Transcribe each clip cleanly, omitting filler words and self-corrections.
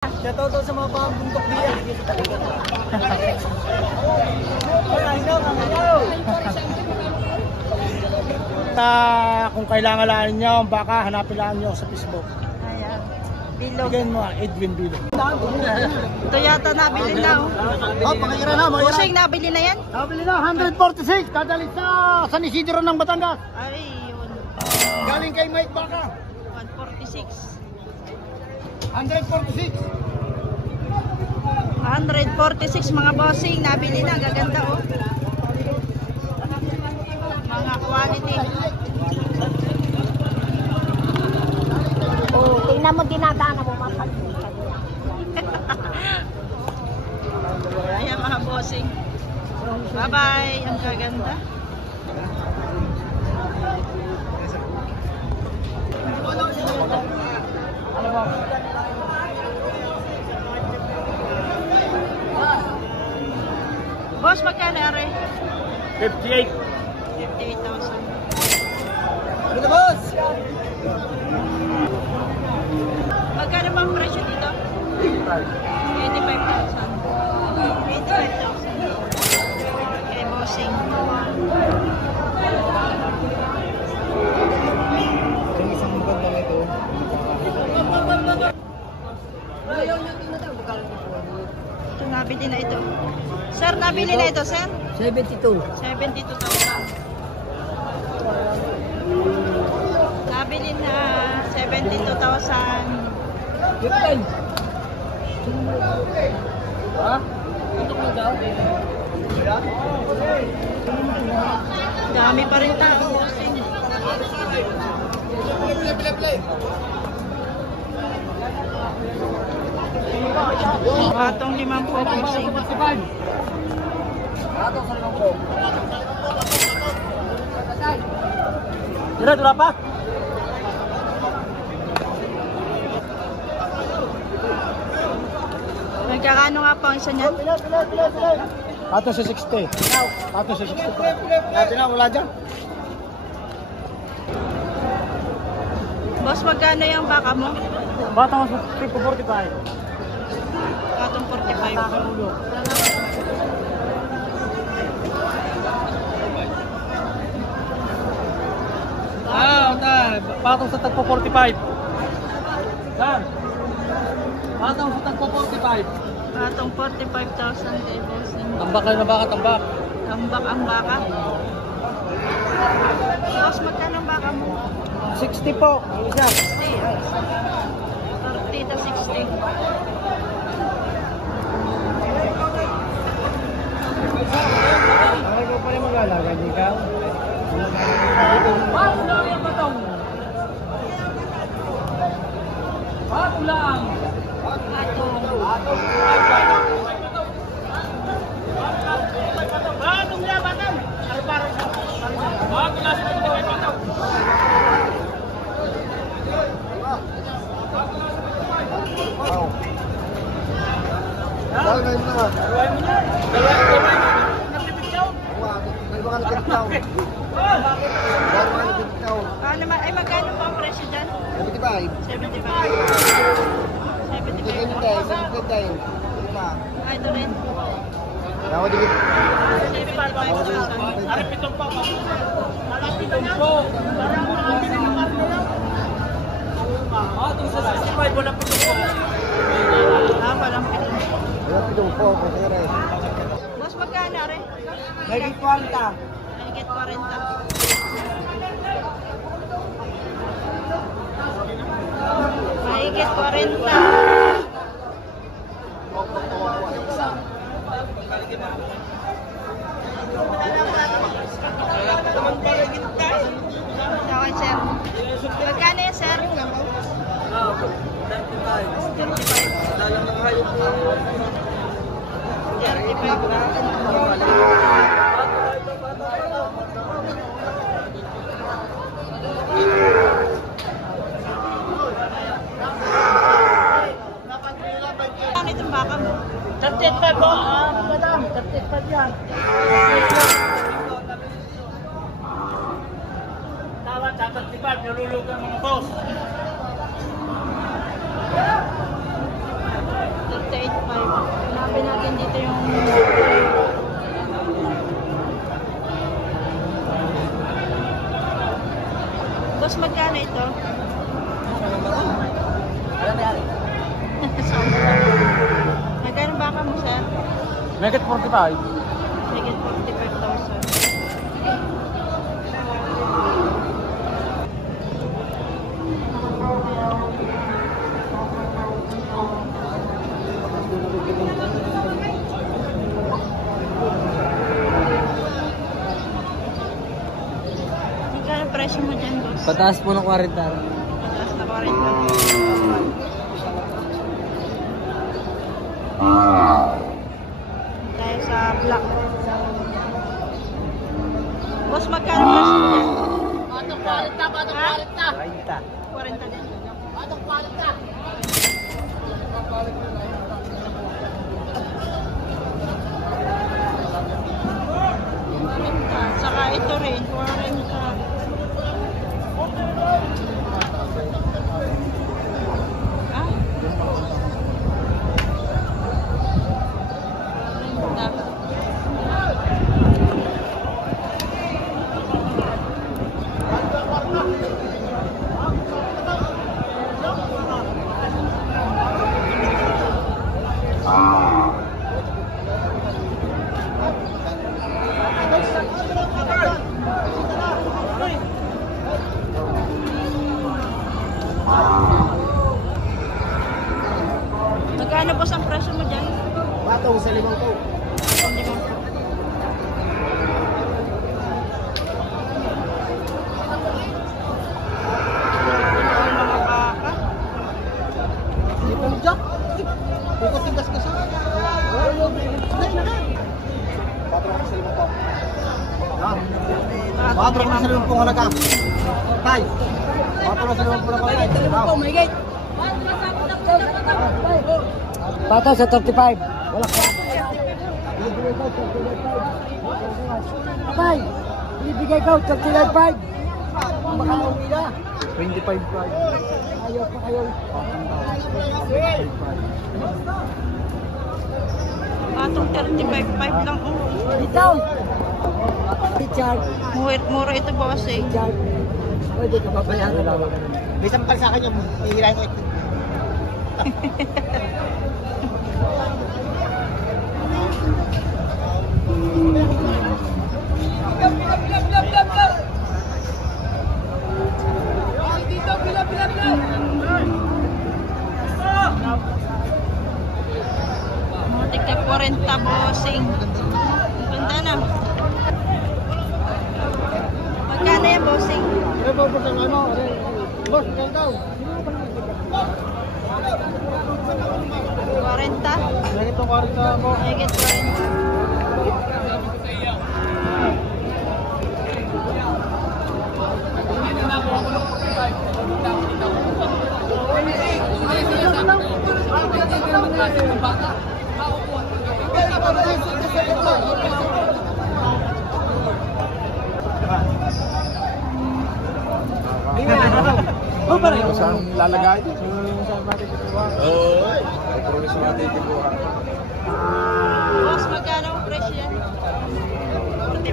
Shoutout sa mga pambuntok diyan. Kung kailangan lang nyo, baka hanapin lang nyo sa Facebook. Ayan. Bilog. Bigyan mo, Edwin Bilog. Ito yata nabili na. Oh, pakikira na, pakikira. Pusing nabili na yan? Nabili na, 146. Dadalik sa San Isidro ng Batangas. Ay, yun. Galing kay Mike Baka. 146. 146. 146 mga bossing. Nabili na. Gaganda oh. Mga quality. Oh, tingnan mo dinadaanan mo mapagpita. Ayan mga bossing. Bye-bye. Ang gaganda. Boss, magkano are? 58. 58,000. Ano boss? Magkano ba ang presyo dito? 85,000. 85,000. Okay, bossing. Yung isang maganda na ito. Ito, nabili na ito. Sir, nabili na ito, sir? 72. 72,000. Nabili na 72,000. Ha? Dami pa rin tao. Atong 50 bossing. Tira, tira pa? Nagkakano nga po ang isa niyan? Ato sa 60. Ato sa 60 pa. Ato na, wala dyan. Boss, magkano yung baka mo? Bata mo sa 45. Atong 45. Patong sa tagpo 45. Saan? Patong sa tagpo 45. Atong 45,000 kay bossing. Tambak kayo na baka, tambak. Tambak ang baka. Boss, magkano ang baka mo? 60 po. Isa. 60. 30 to 60. Ay, ko pa rin mag-alaga, di ka? Bato lang yung batong. Bato lang. Batong lang, batong. Bato lang sa batong. Dalawa na. Dalawa mo na. Dalawa mo na. Nakipitaw. Dalawa na kitao. Dalawa na kitao. Ay, magkano po ang presyo dyan? 75. 75. 75. 75. Ay, ito rin. Dawa dikit. 75,000. Ari pitong pa. Pitong po. Itong sa 65 wala pitong po. Walang pitong. Wala pitong po. Kasi Boss, magkano rin? Naging 40. Mahigit 40. Mahigit 40. Okay, sir. Magkano yan, sir? 35. Ano itong baka mo? 35 po. Madam, 35 yan. Tawad, 35. Nalulog ang mga boss. Hanapin natin dito yung... Boss, magkano ito? Magkano baka mo, sir? Megit 45. Higit 45,000. Magkano presyo mo dyan, boss? Pataas po ng 40. Mataas na 40. Tayo sa black. Boss, magkano presyo mo dyan? Batang 40, batang 40. 40 din. Batang 40. Saka ito rin, 40. Ah? 40. Magkano po ang presyo mo dyan? Batong sa 5 po. Hindi mo po. Ang mga baka. Hindi po jack. Bukod yung gas-gas. Batong sa 5 po. Patro na sa limang po halaga. Tay. Patro sa limang po halaga. Patro sa 35. Wala ka. Tay. Ibigay ka 35. Makauwi na. 25. Ayaw pa kayo. Patong 35.5 lang. Oh. Dito. Richard. Mura ito, boss eh. Richard. Pwede ka babayaran lang. May sampal sa akin yung hihirain ko ito. Tigka 40, bossing. Ganda na. Magkano yan, bossing? Ano ba ang ano? Boss, ganun daw. 40? Lagi itong 40 mo. Higit 40. Oh, pare. Saan lalagay? Oo. Promise natin dito. Boss, magkano ang presyo yan? 45.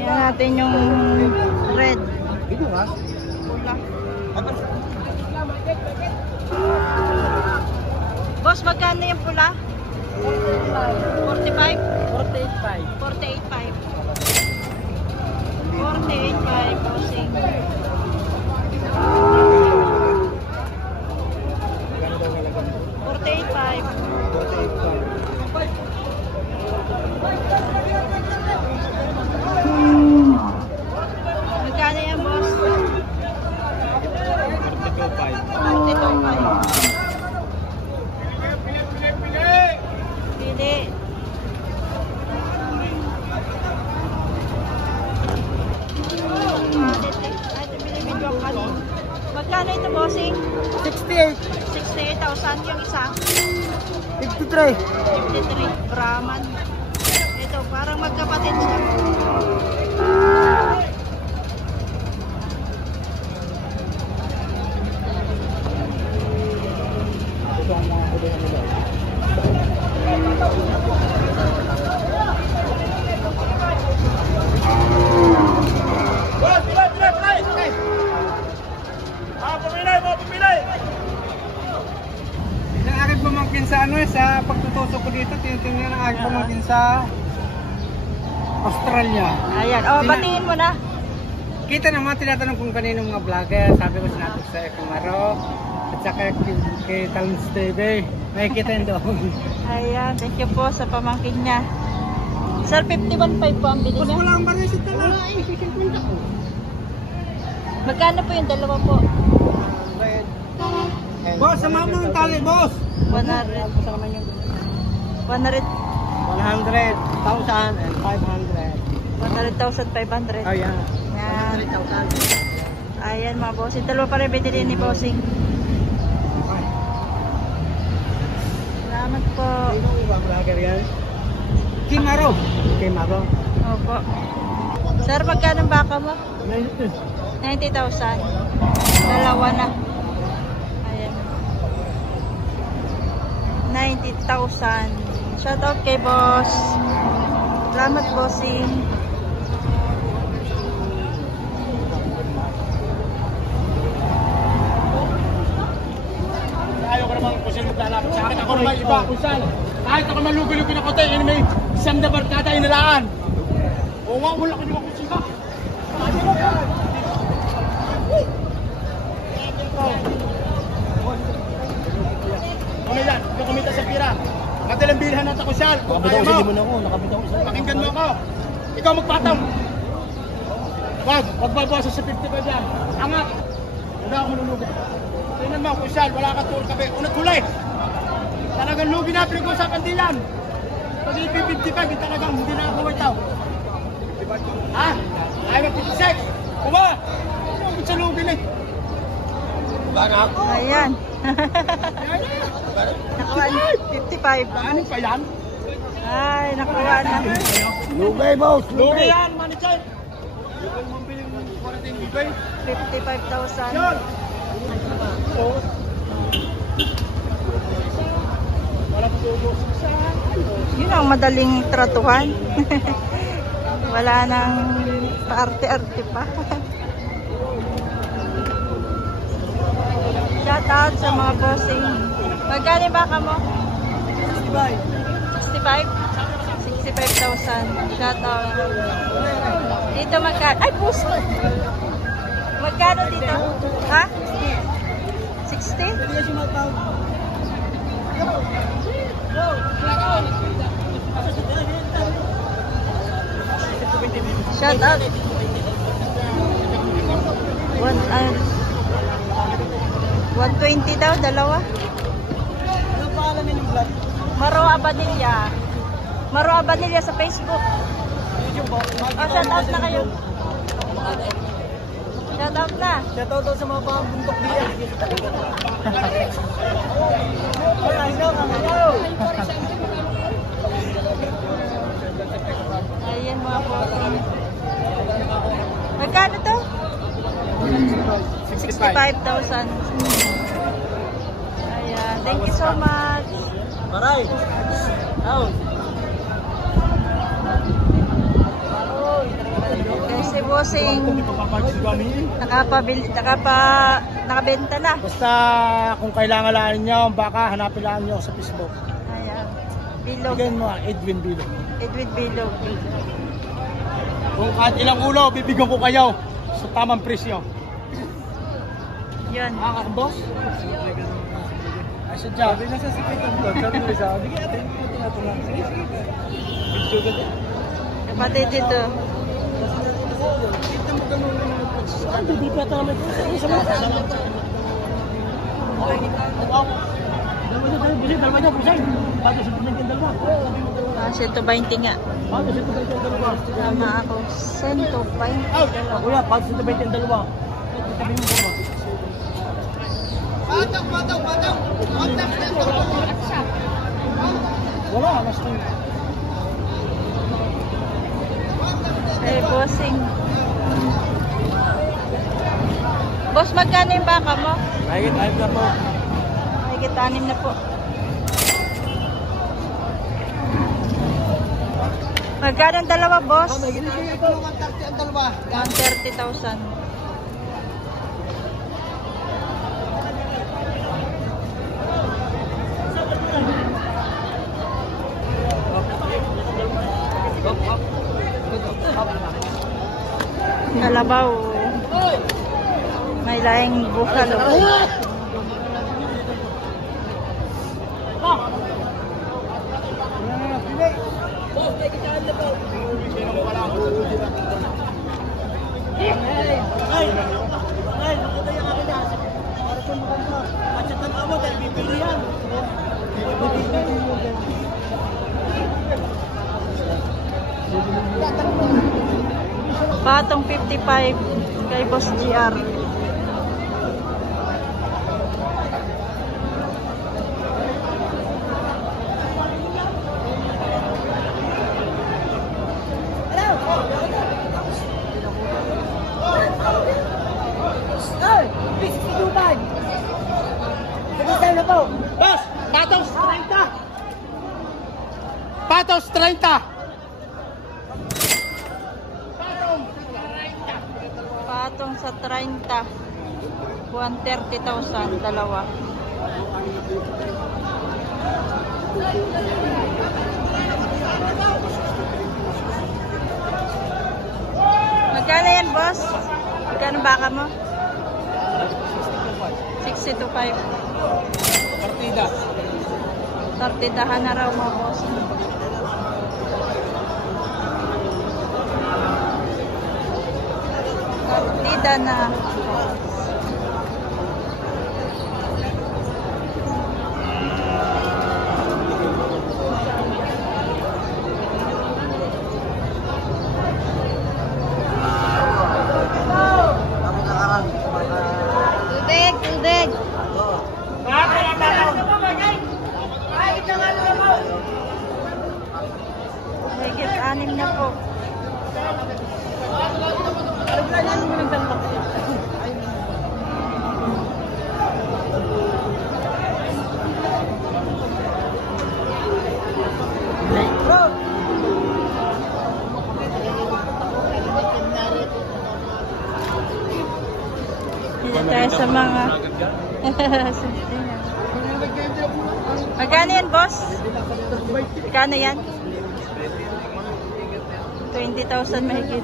Ayan natin yung red. Dito nga. Pula. Boss, magkano yung pula? 45? 48.5. 48.5, bossing. Magkano yan, boss? 42.5. Pili. Magkano ito, bossing? 68. 68,000 yung isa. 53. 53. Brahman. Ito, parang magkapatid siya. sa pagtutusok ko dito, tinitingnan ang aking pamangkin sa Australia. Ayan. Oh, batiin mo na. Kita naman, tinatanong kung kanino mga vlogger. Sabi ko sinabi sa Ekumaro at saka kay Talons TV. Nakikita yun doon. Ayan. Thank you po sa pamangkin niya. Sir, 51.5 po ang bili niya. Wala ang baril sa tala. Magkano po yung dalawa po? Boss, sama mo ng tali, boss. 100. 100. 100,000 and 500. 100,500. Oh, yeah. Yan. Ayan mga bossing. Dalawa pa rin binili ni bossing. Salamat po. Sino ba vlogger yan? Kimaro. Kimaro. Opo. Sir, magkano ang baka mo? 90. 90,000. Dalawa na. Ayan. 90,000. Shout out kay boss. Salamat bossing. Ayaw ko naman kung sino maglalapit sa akin. Ako naman iba kung saan. Kahit ako malugi-lugi na kote, yun may isang na barkada inilaan. Oo nga, wala ko naman kung sino. Ano yan? Ikaw kumita sa pira. Madalang bilhan ng takusyal. Nakabitaw sa limon ako. Pakinggan mo ako. Ikaw magpatang. Wag babawasan sa 55 yan. Angat. Wala ako manulugi. Tingnan mo, kusyal, wala ka tour kape. Unang kulay. Talagang lugi na pinag-usapan din yan. Pag IP55, talagang hindi na ako itaw. Ha? Ayaw na 56. Kuma! Ano sa lugi na? Ayan. Nakuha 55. Ano pa yan? Ay, nakuha na. Lugay, boss. Lugi yan, manager. Yung mambiling 14 lugay. 55,000. Yan. Yun ang madaling tratuhan. Wala nang paarte-arte pa. Shout out sa mga bossing. Magkano yung baka mo? 65? 65,000. Shout out. Dito magkano? Ay, puso! Magkano dito? Ha? 60? Shout out. 120 daw, dalawa. Ano pangalan niyo vlog? Maro Abanilla. Maro Abanilla sa Facebook. Shout out na kayo. Shout out na. Shout out sa mga pambundok niya. Ayan mga bossing. Magkano to? 65,000. Ayan. Thank you so much. Maray. Oh. Kasi bossing nakabenta na. Basta kung kailangan lang niyo, baka hanapin lang niyo sa Facebook. Ayan. Bilog. Bigyan mo Edwin Bilog. Edwin Bilog. Kung kahit ilang ulo, bibigyan ko kayo sa tamang presyo. Yun. Boss? Ay, sadya. Sabi na sa sikit ang vlog. Sabi na sa sige atin. Sige, sige. Video ka din. Kapatid dito. Hindi pa ito naman. Isa mo. Dalawa niya, pusay. Bago sa pinagin dalawa. 120 nga. Bago sa pinagin dalawa. Tama ako. 120. Kuya, bago sa pinagin dalawa. Sabi mo dalawa. Patang. Wala, last time. Ay, bossing. Boss, magkano yung baka mo? Mahigit, ayos na po. Mahigit 6 na po. Magkano ang dalawa, boss? Ito lang ang taxi ang dalawa. 130,000. Carabao. May laing buffalo. Patong 55 kay Boss GR. Boss, patos 30. Patos 30. Patong sa 30. 130,000 dalawa. Magkano yan, boss? Magkano baka mo? 60-5. Partida. Partidahan na raw mga boss. Partida na. Tubig. Higit 6 na po. Dito tayo sa mga magkano yan, boss? Magkano yan? 20,000 mahigit.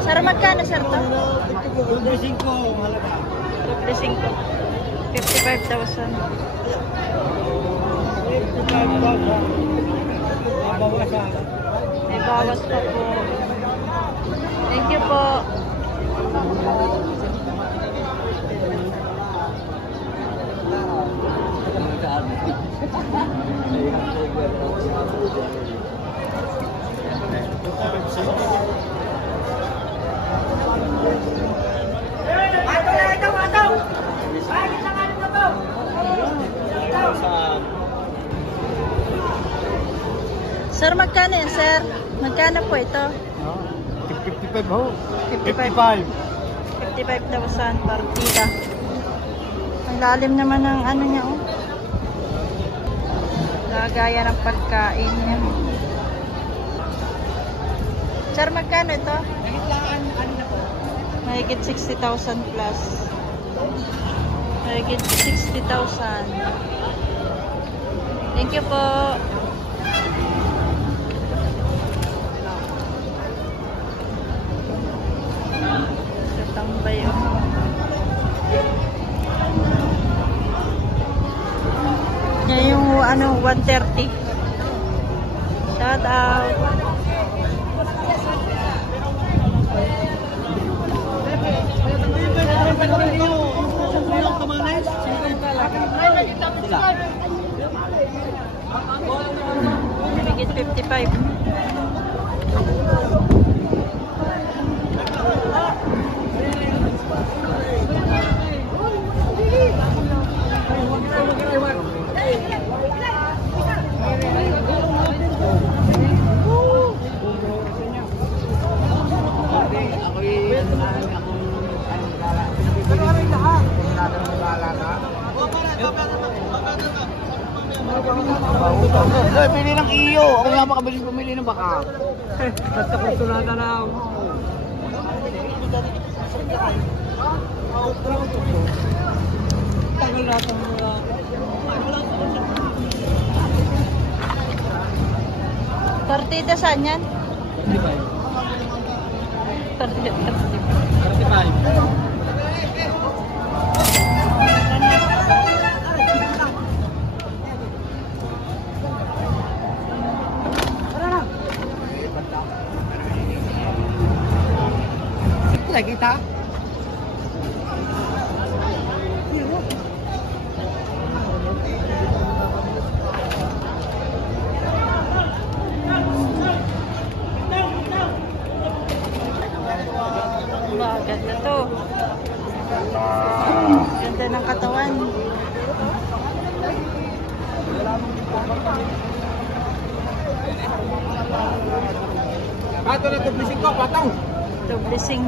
Sir, magkano, sir, to? 55,000. May bawas pa po. Thank you po. Sir, magkano yan, sir? Magkano po ito? 55 ho. 55,000 partida. Ang lalim naman ng ano niya, oh. Lagaya ng pagkain niya. Sir, magkano ito? Mahigit 60,000 plus. Mahigit 60,000. Thank you po. Tambay, oh. Yan yung ano, 130. Shout out. Higit 55. Loy, pili ng iyo. Ako nga makabilis pumili ng baka. Basta kursunada na ako. Tagal na itong mga... Partida saan yan? 35. 35. Kita? Ganda to. Ganda ng katawan. Pato na ito, ko, patong. Doble 5.